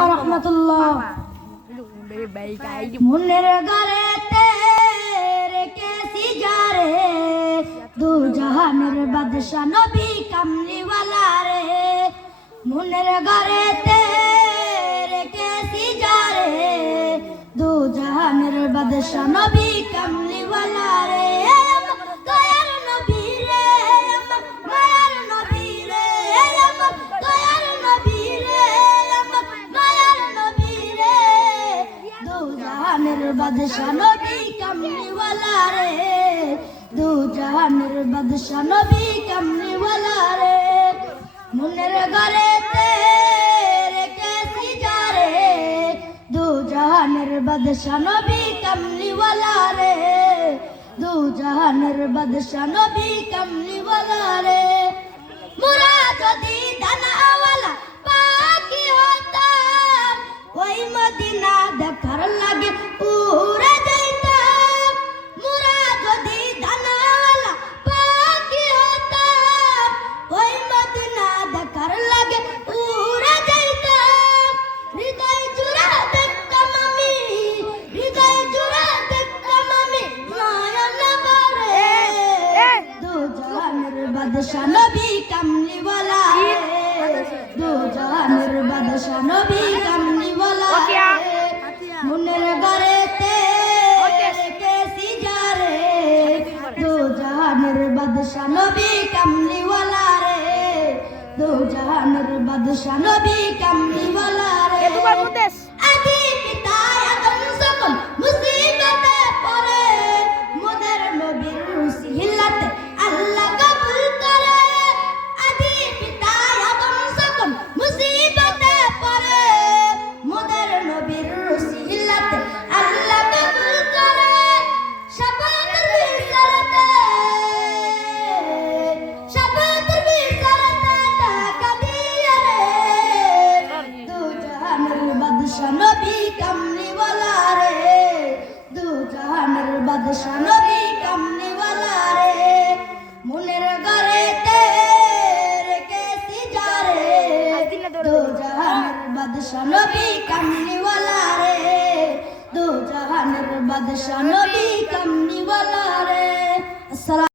রাহমাতুল্লাহ। মুনের ঘরেতে রেখেছি যারে, দু জাহানের বাদশা নবী কামলিওয়ালা রে। মুনের ঘরেতে রেখেছি যারে, দু জাহানের বাদশা নবী কামলিওয়ালা রে। দয়ার নবী রে, আমার মায়ার নবী রে, আমার দয়ার নবী রে, আমার মায়ার নবী রে। দু জাহানের বাদশা নবী কামলিওয়ালা রে, দু জাহানের বাদশা নবী কামলিওয়ালা রে। মুনের ঘরেতে রেখেছি যারে, দু জাহানের বাদশা নবী কামলিওয়ালা রে, দু জাহানের বাদশা নবী কামলিওয়ালা রে। মোরা যদি দানাওয়ালা পাখি হতাম, ওই মদিনা দেখার লাগে উড়ে যাইতাম। মোরা যদি দানাওয়ালা পাখি হতাম, ওই মদিনা দেখার লাগে উড়ে যাইতাম। হৃদয় জুড়ে দেখতাম আমি, হৃদয় জুড়ে দেখতাম আমি নয়ন ভরে। দু জাহানের বাদশা নবী কামলিওয়ালা রে, দু জাহানের বাদশা নবী কামলিওয়ালা রে। মুনের ঘরেতে রেখেছি যারে, দু জাহানের বাদশা নবী কামলিওয়ালা রে, দু জাহানের বাদশা নবী কামলিওয়ালা রে। আদি পিতা আদম যখন মুসিবতে পড়ে, মোদের নবীর উসিলাতে আল্লাহ কবুল করে। আদি পিতা আদম যখন মুসিবতে পড়ে, মোদের নবীর উসিলাতে আল্লাহ কবুল করে। শাফাআতের বিচারতে, শাফাআতের বিচারতে টাকা দিয়ে রে। দু জাহানের বাদশা নবী কামলিওয়ালা রে, দু জাহানের বাদশা নবী কামলিওয়ালা রে। মুনের ঘরেতে রেখেছি যারে, দু জাহানের বাদশা নবী কামলিওয়ালা রে, দু জাহানের বাদশা নবী কামলিওয়ালা রে। আসসালাম।